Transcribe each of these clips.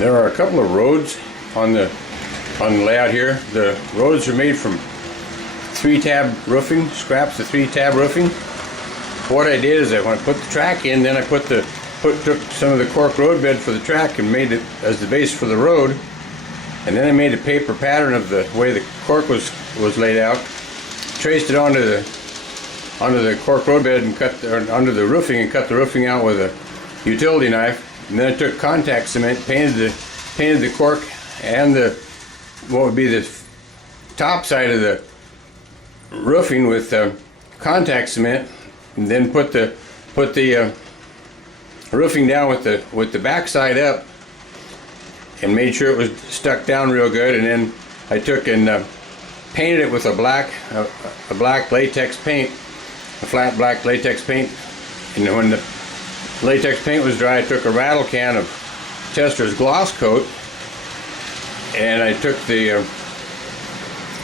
There are a couple of roads on the layout here. The roads are made from 3-tab roofing, scraps of 3-tab roofing. What I did is that when I put the track in, then I took some of the cork road bed for the track and made it as the base for the road. And then I made a paper pattern of the way the cork was laid out, traced it onto the cork road bed and onto the roofing and cut the roofing out with a utility knife. And then I took contact cement, painted the cork and what would be the top side of the roofing with contact cement, and then put the roofing down with the back side up, and made sure it was stuck down real good. And then I took and painted it with a black latex paint, a flat black latex paint. And when the latex paint was dry, I took a rattle can of Testra's gloss coat, and I took the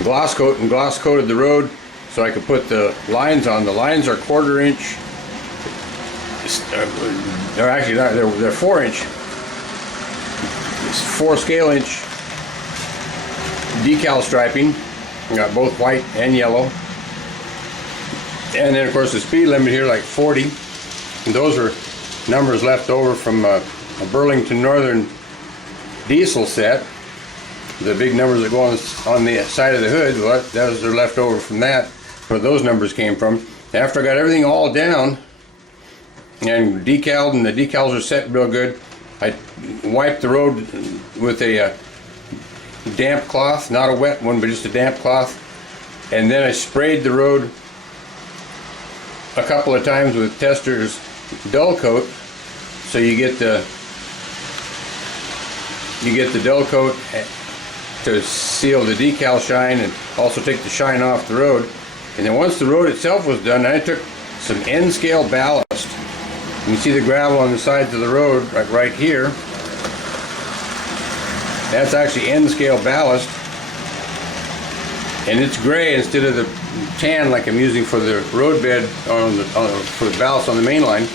gloss coat and gloss coated the road so I could put the lines on. The lines are 1/4 inch. They're actually not. They're 4 inch. It's 4 scale inch decal striping. We got both white and yellow. And then of course the speed limit here like 40. And those are numbers left over from a Burlington Northern diesel set. The big numbers that go on the side of the hood, well, those are left over from that, where those numbers came from. After I got everything all down and decaled, and the decals are set real good, I wiped the road with a damp cloth, not a wet one, but just a damp cloth. And then I sprayed the road a couple of times with Testra's dull coat, so you get the dull coat to seal the decal shine and also take the shine off the road. And then once the road itself was done, I took some N scale ballast. You see the gravel on the sides of the road right here. That's actually N scale ballast, and it's gray instead of the tan like I'm using for the road bed for the ballast on the main line.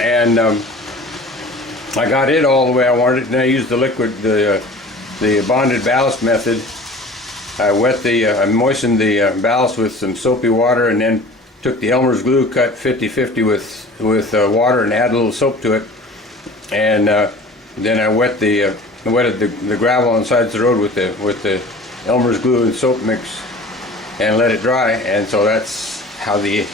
And I got it all the way I wanted it, and I used the liquid, the bonded ballast method. I moistened the ballast with some soapy water, and then took the Elmer's glue, cut 50-50 with water, and add a little soap to it. And then I wetted the gravel on the sides of the road with the Elmer's glue and soap mix, and let it dry. And so that's how the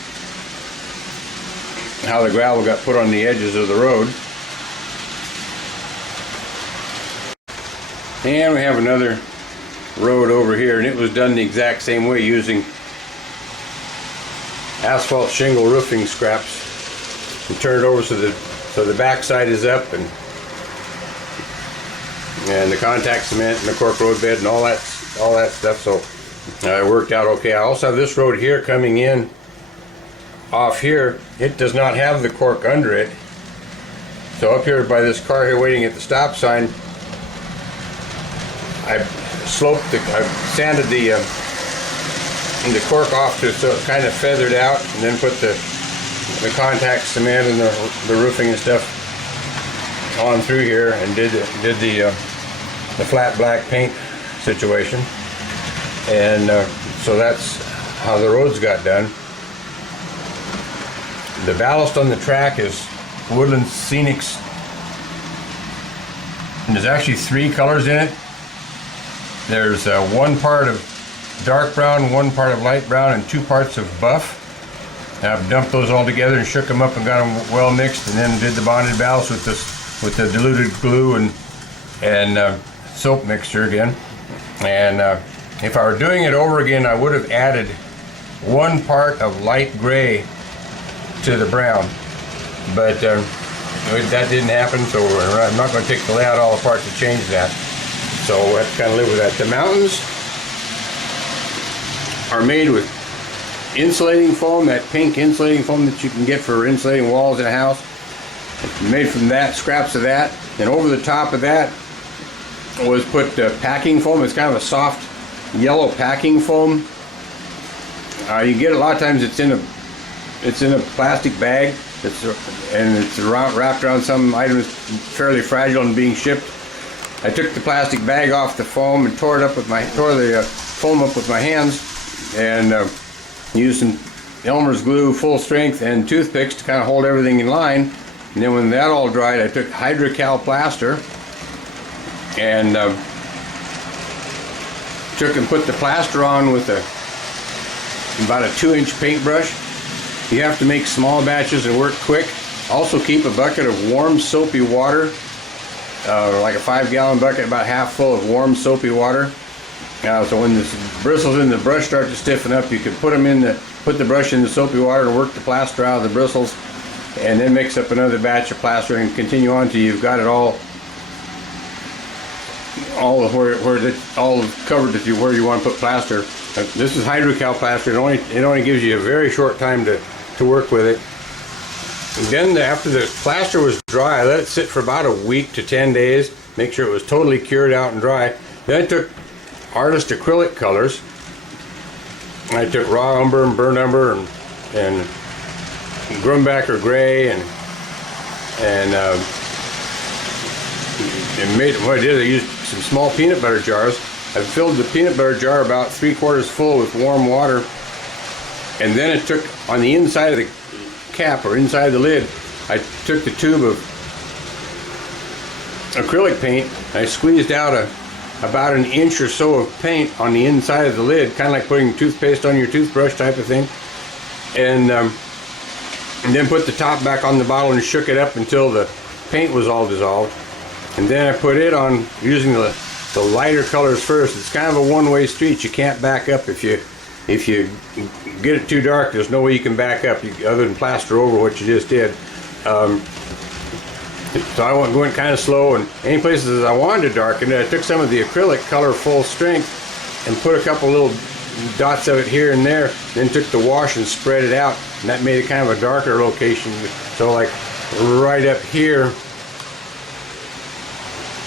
gravel got put on the edges of the road. And we have another road over here, and it was done the exact same way, using asphalt shingle roofing scraps, and turn it over so the back side is up, and the contact cement and the cork road bed and all that stuff. So it worked out okay. I also have this road here coming in off here. It does not have the cork under it. So up here by this car here waiting at the stop sign, I sanded the cork off so it kind of feathered out, and then put the contact cement and the roofing and stuff on through here, and did the flat black paint situation. And so that's how the roads got done. The ballast on the track is Woodland Scenics, and there's actually 3 colors in it. There's 1 part of dark brown, 1 part of light brown, and 2 parts of buff. And I've dumped those all together and shook them up and got them well mixed, and then did the bonded ballast with the diluted glue and soap mixture again. And if I were doing it over again, I would have added 1 part of light gray to the brown, but that didn't happen, so I'm not going to take the layout all apart to change that. So we'll have to kind of live with that. The mountains are made with insulating foam, that pink insulating foam that you can get for insulating walls in a house. It's made from that, scraps of that. And over the top of that was put packing foam. It's kind of a soft yellow packing foam. You get a lot of times it's in a plastic bag, It's wrapped around some items fairly fragile and being shipped. I took the plastic bag off the foam and tore the foam up with my hands, and used some Elmer's glue, full strength, and toothpicks to kind of hold everything in line. And then when that all dried, I took Hydrocal plaster and took and put the plaster on with about a 2-inch paintbrush. You have to make small batches and work quick. Also keep a bucket of warm soapy water, like a 5-gallon bucket, about half full of warm soapy water. So when the bristles in the brush start to stiffen up, you can put the brush in the soapy water to work the plaster out of the bristles, and then mix up another batch of plaster and continue on till you've got it all covered where you want to put plaster. This is Hydrocal plaster. It only gives you a very short time to work with it. And then after the plaster was dry, I let it sit for about a week to 10 days. Make sure it was totally cured out and dry. Then I took artist acrylic colors. I took raw umber and burnt umber and Grumbacher gray and made what I did. I used some small peanut butter jars. I filled the peanut butter jar about 3/4 full with warm water, and then it took on the inside of the cap or inside the lid. I took the tube of acrylic paint. I squeezed out about an inch or so of paint on the inside of the lid, kind of like putting toothpaste on your toothbrush type of thing, and then put the top back on the bottle and shook it up until the paint was all dissolved. And then I put it on using the lighter colors first. It's kind of a one-way street. You can't back up if you get it too dark. There's no way you can back up other than plaster over what you just did. So I went kind of slow, and any places I wanted to darken it, I took some of the acrylic color full strength and put a couple little dots of it here and there, then took the wash and spread it out, and that made it kind of a darker location. So like right up here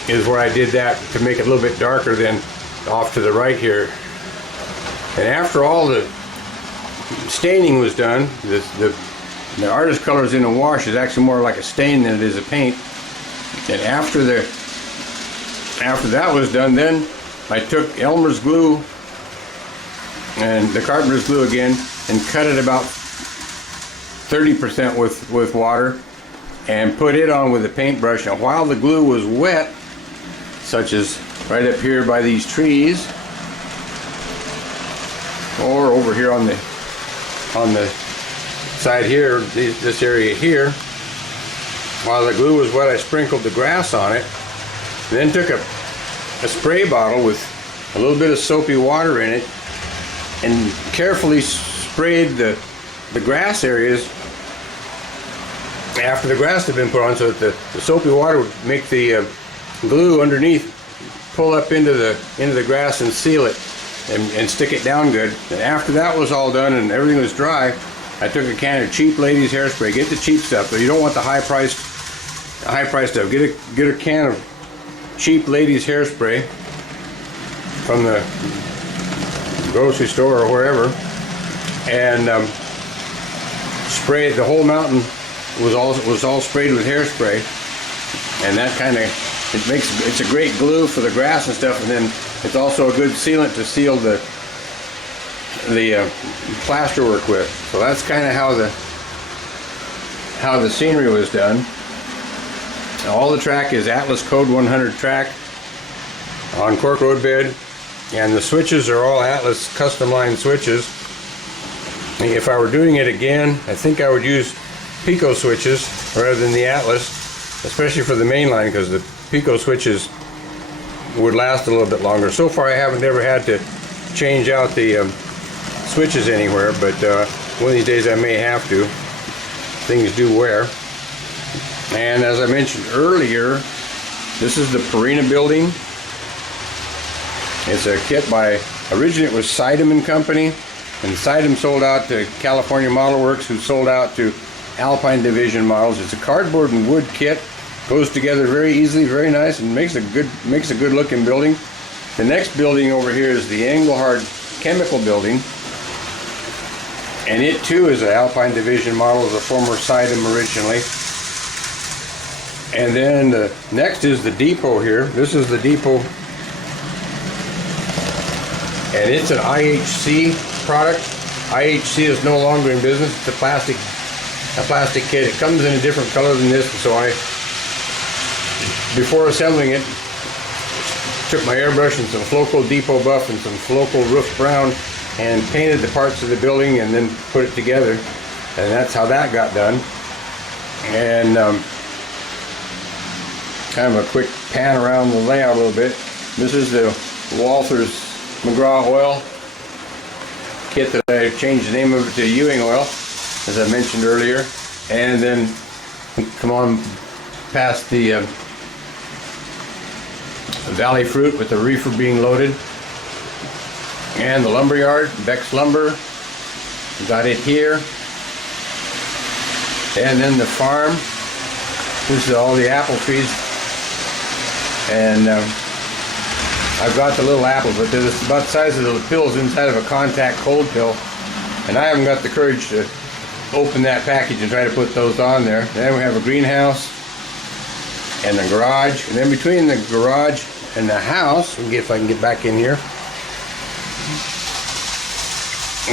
is where I did that to make it a little bit darker than off to the right here. And after all the staining was done, the artist colors in the wash is actually more like a stain than it is a paint. And after that was done, then I took Elmer's glue and the carpenter's glue again and cut it about 30% with water and put it on with a paintbrush. Now while the glue was wet, such as right up here by these trees, or over here on the side here, this area here, while the glue was wet, I sprinkled the grass on it, then took a spray bottle with a little bit of soapy water in it and carefully sprayed the grass areas after the grass had been put on, so that the soapy water would make the glue underneath pull up into the grass and seal it and stick it down good. And after that was all done and everything was dry, I took a can of cheap ladies hairspray. Get the cheap stuff, but you don't want the high priced stuff. Get a can of cheap ladies hairspray from the grocery store or wherever, and spray it. The whole mountain was all sprayed with hairspray, and that kind of it's a great glue for the grass and stuff, and then it's also a good sealant to seal the plaster work with. So that's kind of how the scenery was done. All the track is Atlas Code 100 track on cork road bed, and the switches are all Atlas custom line switches. If I were doing it again, I think I would use Pico switches rather than the Atlas, especially for the main line, because the Pico switches would last a little bit longer. So far I haven't ever had to change out the switches anywhere, but one of these days I may have to. Things do wear. And as I mentioned earlier, this is the Purina building. It's a kit by, originally it was Sidem & Company, and Sidem sold out to California Model Works, who sold out to Alpine Division Models. It's a cardboard and wood kit, goes together very easily, very nice, and makes a good looking building. The next building over here is the Engelhard Chemical Building, And it too is an Alpine Division model, is a former Sidem originally. And then the next is the Depot here. This is the Depot, and it's an IHC product. IHC is no longer in business. It's a plastic kit. It comes in a different color than this, so I, before assembling it, took my airbrush and some Floco Depot Buff and some Floco Roof Brown and painted the parts of the building and then put it together, and that's how that got done. And kind of a quick pan around the layout a little bit. This is the Walthers McGraw oil kit that I changed the name of it to Ewing oil, as I mentioned earlier. And then come on past the Valley Fruit with the reefer being loaded. And the lumberyard, Beck's Lumber, got it here. And then the farm, this is all the apple trees. And I've got the little apples, but they're about the size of the pills inside of a contact cold pill. And I haven't got the courage to open that package and try to put those on there. Then we have a greenhouse and a garage. And then between the garage and the house, let me see if I can get back in here,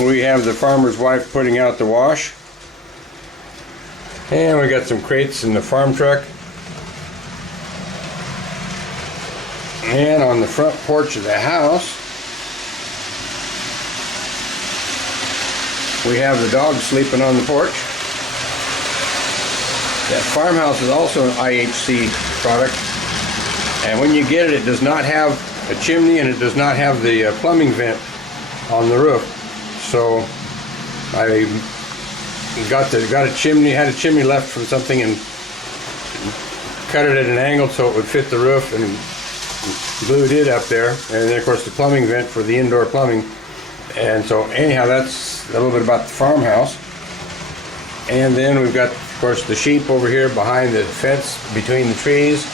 we have the farmer's wife putting out the wash. And we got some crates in the farm truck. And on the front porch of the house, we have the dog sleeping on the porch. That farmhouse is also an IHC product. And when you get it, it does not have a chimney and it does not have the plumbing vent on the roof. So I got a chimney, had a chimney left from something, and cut it at an angle so it would fit the roof, and glued it up there. And then of course the plumbing vent for the indoor plumbing. And so anyhow, that's a little bit about the farmhouse. And then we've got, of course, the sheep over here behind the fence between the trees.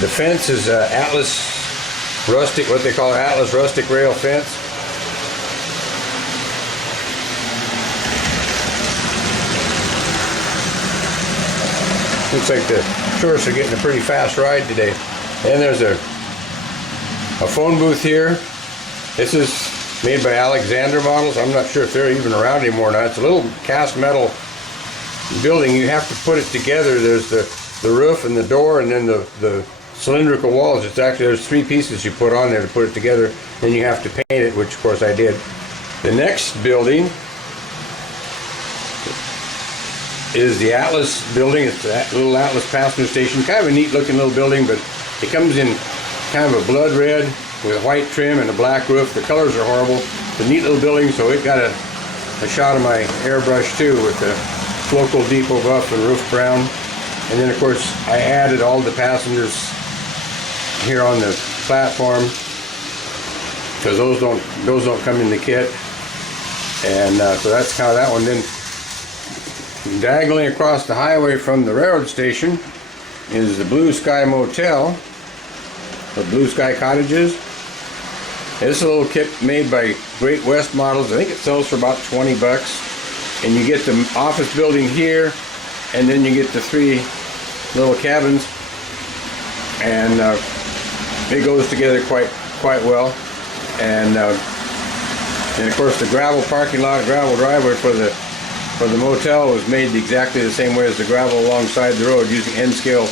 The fence is Atlas rustic, what they call Atlas rustic rail fence. Looks like the tourists are getting a pretty fast ride today. And there's a phone booth here. This is made by Alexander Models. I'm not sure if they're even around anymore now. It's a little cast metal building. You have to put it together. There's the roof and the door, and then the cylindrical walls. It's actually, there's three pieces you put on there to put it together. Then you have to paint it, which of course I did. The next building is the Atlas building. It's a little Atlas passenger station. Kind of a neat looking little building, but it comes in kind of a blood red with white trim and a black roof. The colors are horrible. It's a neat little building, so it got a shot of my airbrush too with the Floco Depot Buff and Roof Brown. And then of course I added all the passengers here on the platform, because those don't come in the kit. And so that's how that one. Then diagonally across the highway from the railroad station is the Blue Sky Motel, or Blue Sky Cottages. This is a little kit made by Great West Models. I think it sells for about 20 bucks. And you get the office building here, and then you get the three little cabins, and it goes together quite well. And of course the gravel parking lot, gravel driveway for the motel was made exactly the same way as the gravel alongside the road, using N scale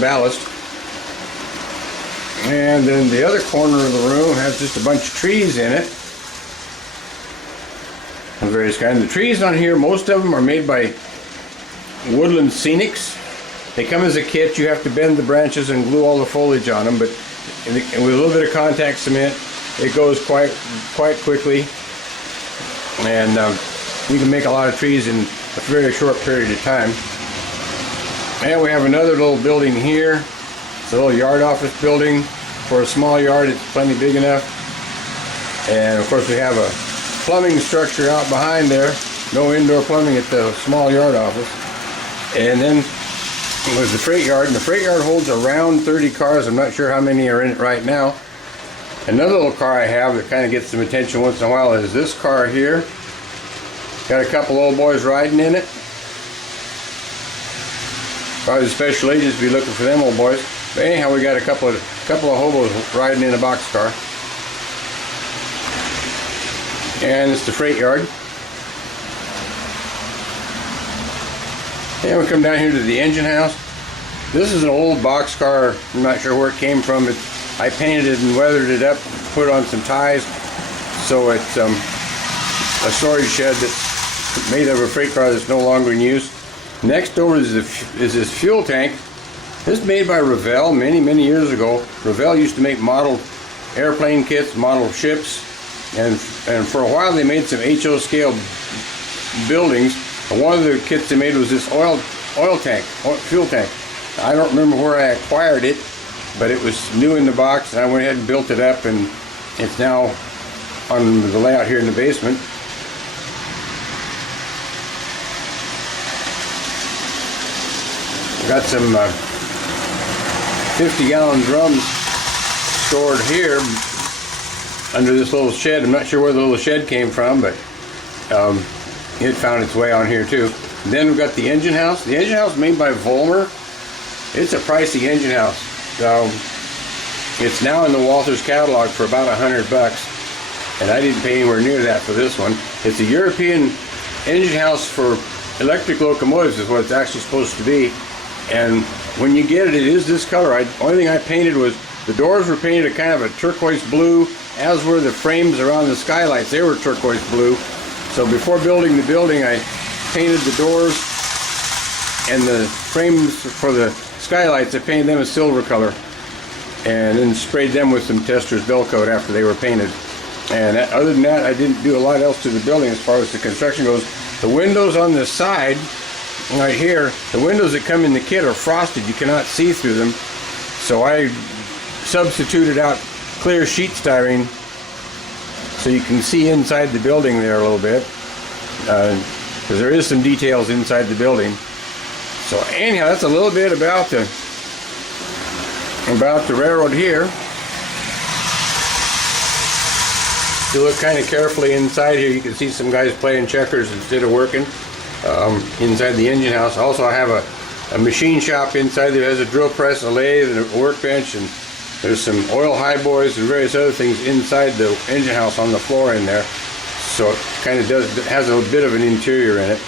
ballast. And then the other corner of the room has just a bunch of trees in it of various kinds. The trees on here, most of them are made by Woodland Scenics. They come as a kit. You have to bend the branches and glue all the foliage on them, but with a little bit of contact cement, it goes quite quickly. And you can make a lot of trees in a very short period of time. And we have another little building here. It's a little yard office building. For a small yard, it's plenty big enough. And of course we have a plumbing structure out behind there. No indoor plumbing at the small yard office. And then there's the freight yard, and the freight yard holds around 30 cars. I'm not sure how many are in it right now. Another little car I have that kind of gets some attention once in a while is this car here. Got a couple old boys riding in it. Probably the special agents be looking for them old boys. But anyhow, we got a couple of hobos riding in a boxcar. And it's the freight yard. And we come down here to the engine house. This is an old boxcar. I'm not sure where it came from. I painted it and weathered it up, put on some ties. So it's a storage shed that's made of a freight car that's no longer in use. Next over is this fuel tank. This is made by Revell many years ago. Revell used to make model airplane kits, model ships, and for a while they made some HO scale buildings. One of the kits they made was this fuel tank. I don't remember where I acquired it, but it was new in the box, and I went ahead and built it up, and it's now on the layout here in the basement. Got some 50-gallon drums stored here under this little shed. I'm not sure where the little shed came from, but it found its way on here too. Then we've got the engine house. The engine house is made by Vollmer. It's a pricey engine house. It's now in the Walthers catalog for about $100, and I didn't pay anywhere near that for this one. It's a European engine house for electric locomotives is what it's actually supposed to be. And when you get it, it is this color. Only thing I painted was the doors were painted a kind of a turquoise blue, as were the frames around the skylights. They were turquoise blue. So before building the building, I painted the doors and the frames for the skylights. I painted them a silver color, and then sprayed them with some Testors Bell Coat after they were painted. And other than that, I didn't do a lot else to the building as far as the construction goes. The windows on the side, right here, the windows that come in the kit are frosted. You cannot see through them. So I substituted out clear sheet styrene so you can see inside the building there a little bit, because there is some details inside the building. So anyhow, that's a little bit about the railroad here. If you look kind of carefully inside here, you can see some guys playing checkers instead of working inside the engine house. Also, I have a machine shop inside there. Has a drill press, a lathe, and a workbench, and there's some oil high boys and various other things inside the engine house on the floor in there. So it kind of has a bit of an interior in it.